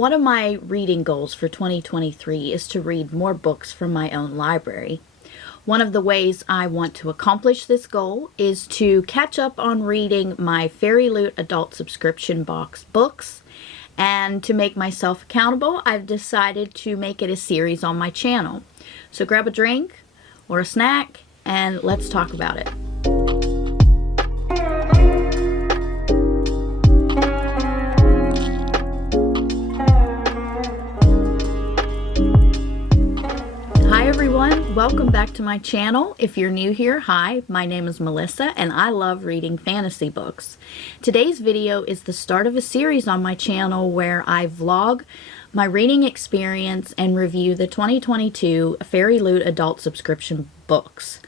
One of my reading goals for 2023 is to read more books from my own library. One of the ways I want to accomplish this goal is to catch up on reading my Fairy Loot adult subscription box books, and to make myself accountable, I've decided to make it a series on my channel. So grab a drink or a snack and let's talk about it. Hi everyone, welcome back to my channel. If you're new here, hi, my name is Melissa and I love reading fantasy books. Today's video is the start of a series on my channel where I vlog my reading experience and review the 2022 Fairy Loot adult subscription books.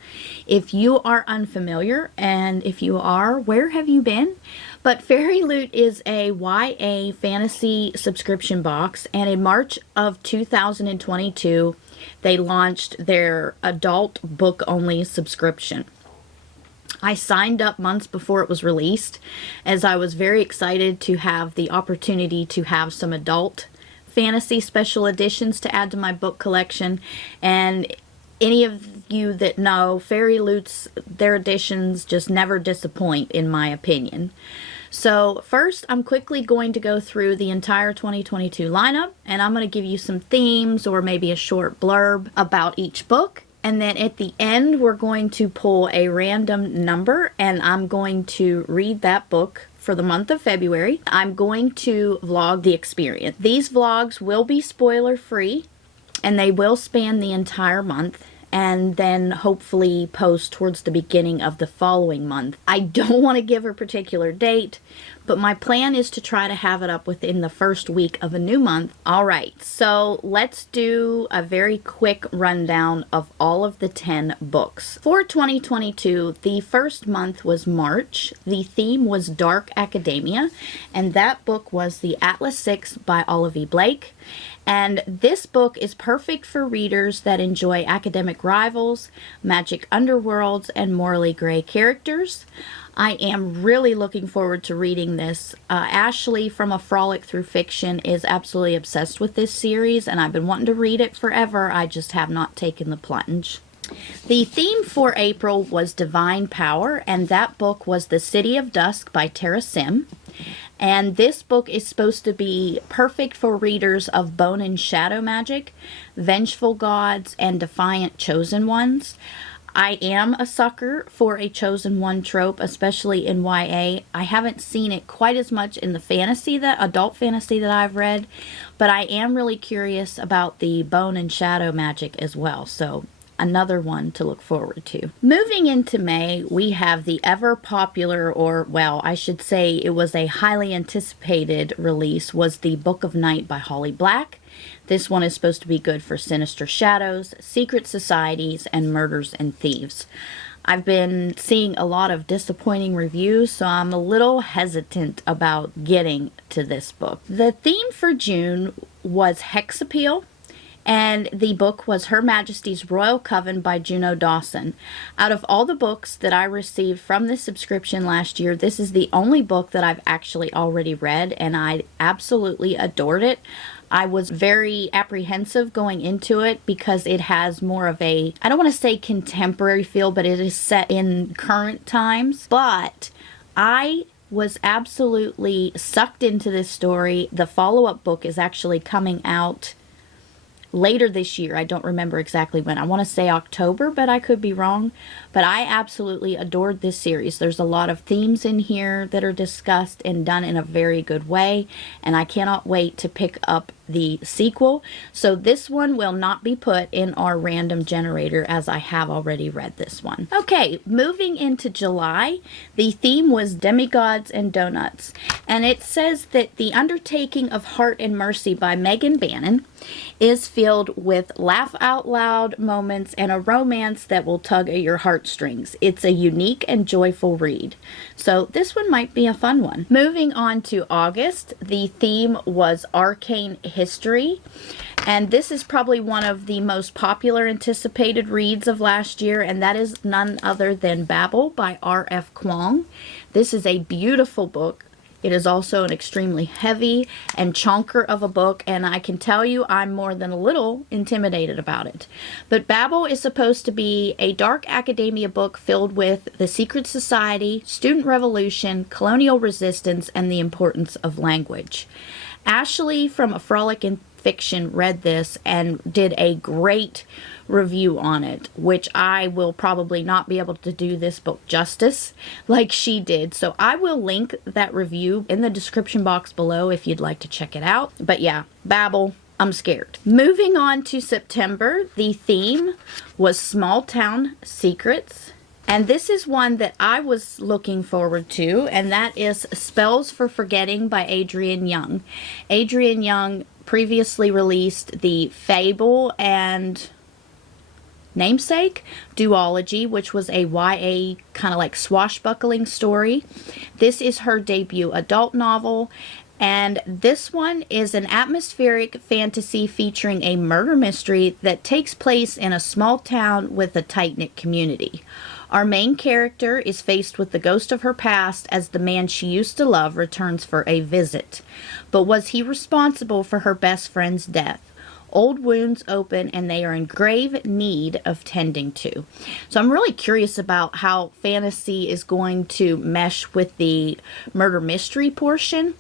If you are unfamiliar, and if you are, where have you been? But Fairy Loot is a YA fantasy subscription box, and in March of 2022 they launched their adult book-only subscription. I signed up months before it was released, as I was very excited to have the opportunity to have some adult fantasy special editions to add to my book collection. And any of you that know, Fairy Loot's, their editions just never disappoint in my opinion. So first, I'm quickly going to go through the entire 2022 lineup, and I'm going to give you some themes or maybe a short blurb about each book. And then at the end, we're going to pull a random number, and I'm going to read that book for the month of February. I'm going to vlog the experience. These vlogs will be spoiler free, and they will span the entire month, and then hopefully post towards the beginning of the following month. I don't want to give a particular date, but my plan is to try to have it up within the first week of a new month. Alright, so let's do a very quick rundown of all of the 10 books. For 2022, the first month was March. The theme was Dark Academia, and that book was The Atlas 6 by Olivia Blake. And this book is perfect for readers that enjoy academic rivals, magic underworlds, and morally gray characters. I am really looking forward to reading this. Ashley from A Frolic Through Fiction is absolutely obsessed with this series, and I've been wanting to read it forever. I just have not taken the plunge. The theme for April was Divine Power, and that book was The City of Dusk by Tara Sim. And this book is supposed to be perfect for readers of bone and shadow magic, vengeful gods, and defiant chosen ones. I am a sucker for a chosen one trope, especially in YA. I haven't seen it quite as much in the fantasy, adult fantasy that I've read, but I am really curious about the bone and shadow magic as well. So another one to look forward to. Moving into May, we have the ever popular, or well, I should say it was a highly anticipated release, was The Book of Night by Holly Black. This one is supposed to be good for sinister shadows, secret societies, and murders and thieves. I've been seeing a lot of disappointing reviews, so I'm a little hesitant about getting to this book. The theme for June was Hex Appeal, and the book was Her Majesty's Royal Coven by Juno Dawson. Out of all the books that I received from this subscription last year, this is the only book that I've actually already read, and I absolutely adored it. I was very apprehensive going into it because it has more of a, I don't want to say contemporary feel, but it is set in current times. But I was absolutely sucked into this story. The follow-up book is actually coming out later this year. I don't remember exactly when. I want to say October, but I could be wrong. But I absolutely adored this series. There's a lot of themes in here that are discussed and done in a very good way, and I cannot wait to pick up the sequel. So this one will not be put in our random generator, as I have already read this one. Okay, moving into July, the theme was Demigods and Donuts, and it says that The Undertaking of Heart and Mercy by Megan Bannon is filled with laugh out loud moments and a romance that will tug at your heartstrings. It's a unique and joyful read. So this one might be a fun one. Moving on to August, the theme was Arcane History. And this is probably one of the most popular anticipated reads of last year, and that is none other than Babel by R.F. Kuang. This is a beautiful book. It is also an extremely heavy and chunker of a book, and I can tell you I'm more than a little intimidated about it. But Babel is supposed to be a dark academia book filled with the secret society, student revolution, colonial resistance, and the importance of language. Ashley from A Frolic in Fiction read this and did a great review on it, which I will probably not be able to do this book justice like she did. So I will link that review in the description box below if you'd like to check it out. But yeah, Babel, I'm scared. Moving on to September, the theme was Small Town Secrets. And this is one that I was looking forward to, and that is Spells for Forgetting by Adrienne Young. Adrienne Young previously released the Fable and Namesake duology, which was a YA kind of like swashbuckling story. This is her debut adult novel, and this one is an atmospheric fantasy featuring a murder mystery that takes place in a small town with a tight-knit community. Our main character is faced with the ghost of her past as the man she used to love returns for a visit. But was he responsible for her best friend's death? Old wounds open and they are in grave need of tending to. So I'm really curious about how fantasy is going to mesh with the murder mystery portion.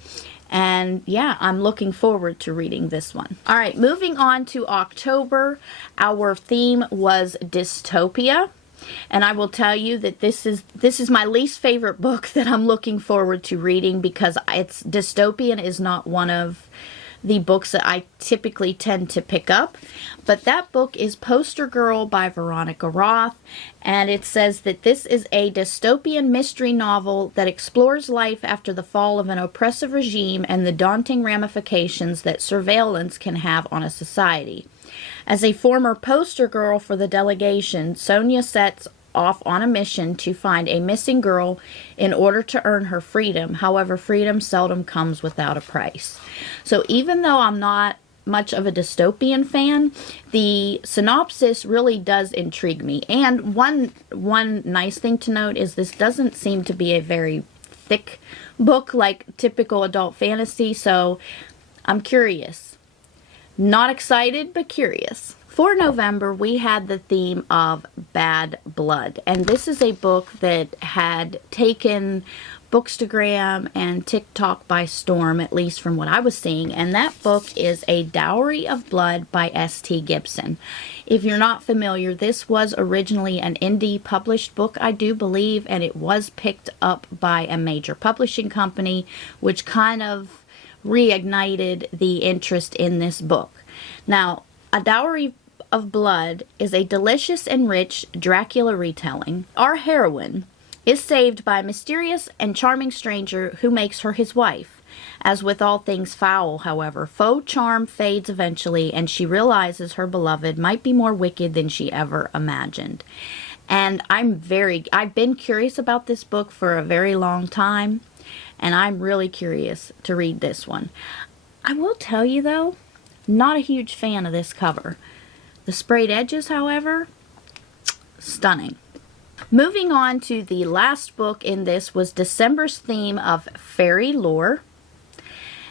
And yeah, I'm looking forward to reading this one. All right, moving on to October, our theme was dystopia. And I will tell you that this is my least favorite book that I'm looking forward to reading, because it's dystopian is not one of the books that I typically tend to pick up. But that book is Poster Girl by Veronica Roth, and it says that this is a dystopian mystery novel that explores life after the fall of an oppressive regime and the daunting ramifications that surveillance can have on a society. As a former poster girl for the delegation, Sonia sets off on a mission to find a missing girl in order to earn her freedom. However, freedom seldom comes without a price. So even though I'm not much of a dystopian fan, the synopsis really does intrigue me. And one nice thing to note is this doesn't seem to be a very thick book like typical adult fantasy, so I'm curious. Not excited, but curious. For November, we had the theme of Bad Blood, and this is a book that had taken Bookstagram and TikTok by storm, at least from what I was seeing, and that book is A Dowry of Blood by S.T. Gibson. If you're not familiar, this was originally an indie published book, I do believe, and it was picked up by a major publishing company, which kind of reignited the interest in this book. Now, A Dowry of Blood is a delicious and rich Dracula retelling. Our heroine is saved by a mysterious and charming stranger who makes her his wife. As with all things foul, however, faux charm fades eventually, and she realizes her beloved might be more wicked than she ever imagined. And I've been curious about this book for a very long time, and I'm really curious to read this one. I will tell you though, not a huge fan of this cover. The sprayed edges, however, stunning. Moving on to the last book in this was December's theme of fairy lore.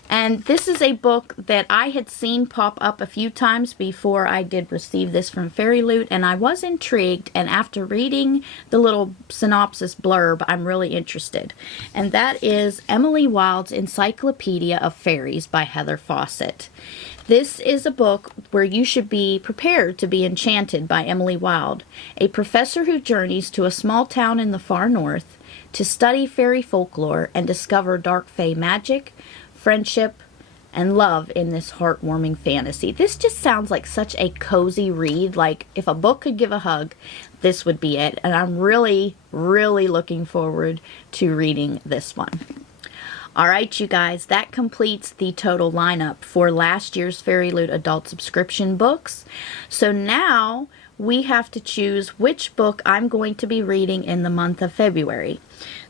And this is a book that I had seen pop up a few times before I did receive this from Fairy Loot, and I was intrigued, and after reading the little synopsis blurb, I'm really interested. And that is Emily Wilde's Encyclopedia of Fairies by Heather Fawcett. This is a book where you should be prepared to be enchanted by Emily Wilde, a professor who journeys to a small town in the far north to study fairy folklore and discover dark fae magic, friendship, and love in this heartwarming fantasy. This just sounds like such a cozy read. Like, if a book could give a hug, this would be it. And I'm really, really looking forward to reading this one. Alright, you guys, that completes the total lineup for last year's Fairy Loot adult subscription books. So now we have to choose which book I'm going to be reading in the month of February.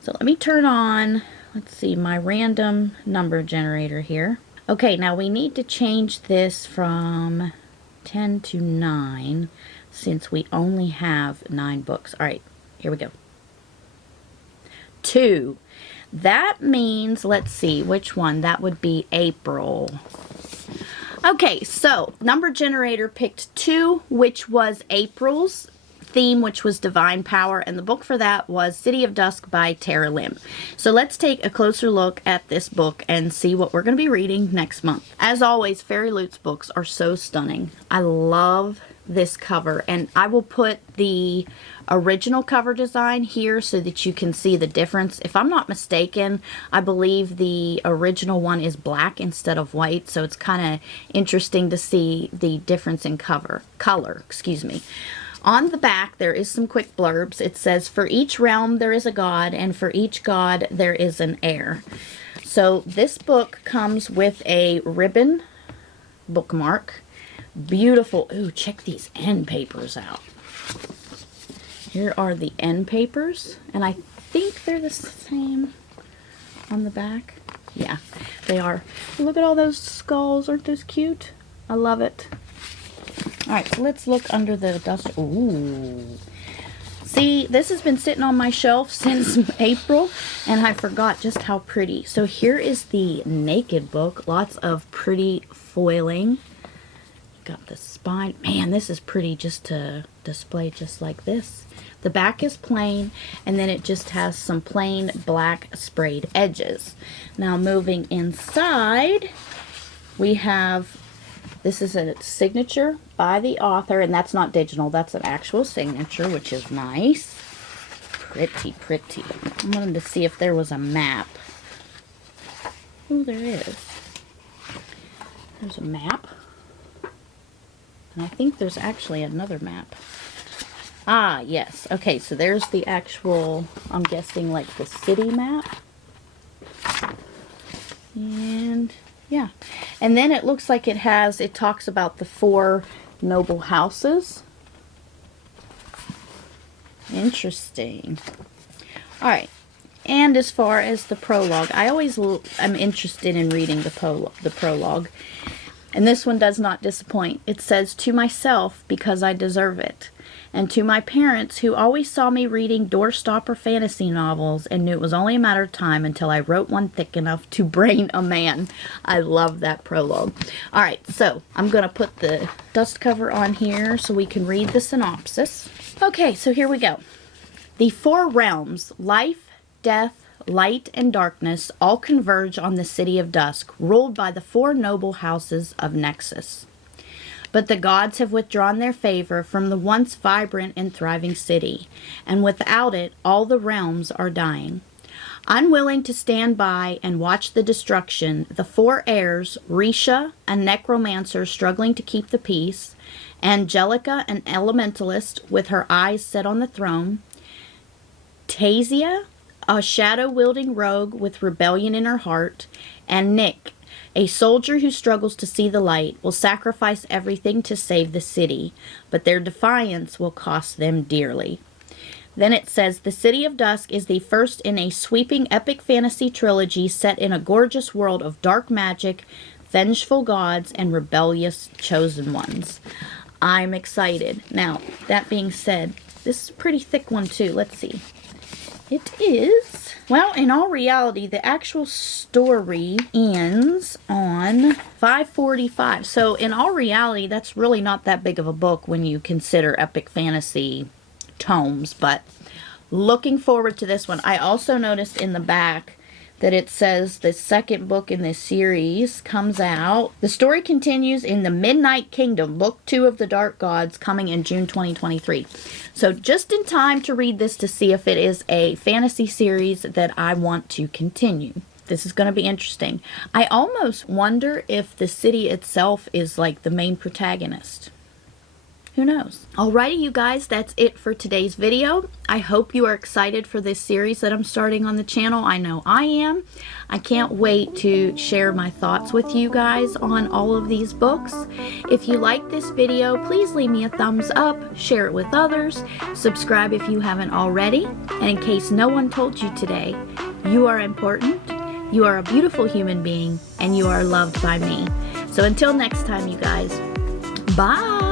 So let me turn on, let's see, my random number generator here. Okay, now we need to change this from 10 to 9 since we only have 9 books. Alright, here we go. 2. That means, let's see, which one? That would be April. Okay, so number generator picked 2, which was April's theme, which was Divine Power, and the book for that was City of Dusk by Tara Lim. So let's take a closer look at this book and see what we're going to be reading next month. As always, Fairy Loot's books are so stunning. I love this cover, and I will put the original cover design here so that you can see the difference. If I'm not mistaken, I believe the original one is black instead of white, so it's kind of interesting to see the difference in color, excuse me. On the back, there is some quick blurbs. It says, for each realm there is a god, and for each god there is an heir. So this book comes with a ribbon bookmark. Beautiful. Ooh, check these end papers out. Here are the end papers, and I think they're the same on the back. Yeah, they are. Look at all those skulls. Aren't those cute? I love it. Alright, so let's look under the dust. Ooh. See, this has been sitting on my shelf since April, and I forgot just how pretty. So here is the naked book. Lots of pretty foiling. Got the spine. Man, this is pretty just to display just like this. The back is plain, and then it just has some plain black sprayed edges. Now moving inside, we have, this is a signature by the author, and that's not digital, that's an actual signature, which is nice. Pretty, pretty. I wanted to see if there was a map. Oh, there is. There's a map. And I think there's actually another map. Ah, yes. Okay, so there's the actual, I'm guessing like the city map. And yeah. And then it looks like it talks about the 4 noble houses. Interesting. Alright. And as far as the prologue, I always am interested in reading the prologue. And this one does not disappoint. It says, to myself, because I deserve it. And to my parents, who always saw me reading doorstopper fantasy novels and knew it was only a matter of time until I wrote one thick enough to brain a man. I love that prologue. Alright, so I'm going to put the dust cover on here so we can read the synopsis. Okay, so here we go. The 4 realms, life, death, light, and darkness all converge on the City of Dusk, ruled by the 4 noble houses of Nexus. But the gods have withdrawn their favor from the once vibrant and thriving city, and without it, all the realms are dying. Unwilling to stand by and watch the destruction, the 4 heirs, Risha, a necromancer struggling to keep the peace, Angelica, an elementalist with her eyes set on the throne, Tasia, a shadow-wielding rogue with rebellion in her heart, and Nick, a soldier who struggles to see the light, will sacrifice everything to save the city, but their defiance will cost them dearly. Then it says, the City of Dusk is the first in a sweeping epic fantasy trilogy set in a gorgeous world of dark magic, vengeful gods, and rebellious chosen ones. I'm excited. Now, that being said, this is a pretty thick one too. Let's see. It is, well, in all reality, the actual story ends on 545. So in all reality, that's really not that big of a book when you consider epic fantasy tomes. But looking forward to this one. I also noticed in the back that it says the second book in this series comes out. The story continues in the Midnight Kingdom, Book 2 of the Dark Gods, coming in June 2023. So just in time to read this to see if it is a fantasy series that I want to continue. This is going to be interesting. I almost wonder if the city itself is like the main protagonist. Who knows? Alrighty, you guys, that's it for today's video. I hope you are excited for this series that I'm starting on the channel. I know I am. I can't wait to share my thoughts with you guys on all of these books. If you like this video, please leave me a thumbs up, share it with others, subscribe if you haven't already, and in case no one told you today, you are important, you are a beautiful human being, and you are loved by me. So until next time, you guys, bye!